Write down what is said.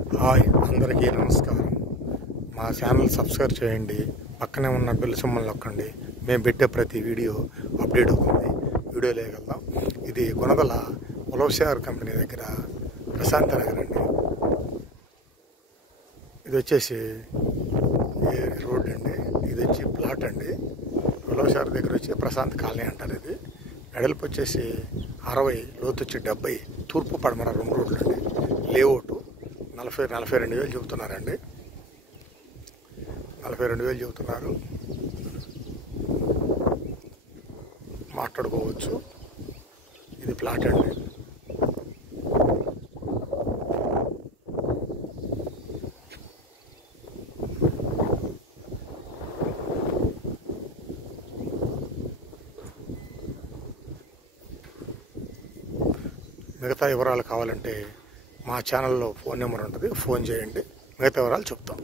Hi అందరికీ నమస్కారం. మా ఛానల్ సబ్స్క్రైబ్ చేయండి, పక్కనే ఉన్న బెల్ సింబల్ నొక్కండి. మేము పెట్టే ప్రతి వీడియో అప్డేట్ అవుతుంది. వీడియోలోకి వెళ్దాం. ఇది గుణదల ఉలవసాగర్ కంపెనీ దగ్గర ప్రశాంత నగర్ అండి. ఇది వచ్చేసి రోడ్ అండి. ఇది వచ్చి ప్లాట్ అండి. ఉలవసాగర్ దగ్గర వచ్చి ప్రశాంత్ కాలనీ అంటారు. ఇది వెడల్పు వచ్చేసి 60, లోతు వచ్చి 70, తూర్పు పడమర 2 రోడ్లు అండి. లేఅవుట్ 42,000 చెబుతున్నారండి. 42,000 చెబుతున్నారు. మాట్లాడుకోవచ్చు. ఇది ప్లాట్ అండి. మిగతా వివరాలు కావాలంటే మా ఛానల్లో ఫోన్ నెంబర్ ఉంటుంది, ఫోన్ చేయండి. మిగతా వివరాలు చెప్తాం.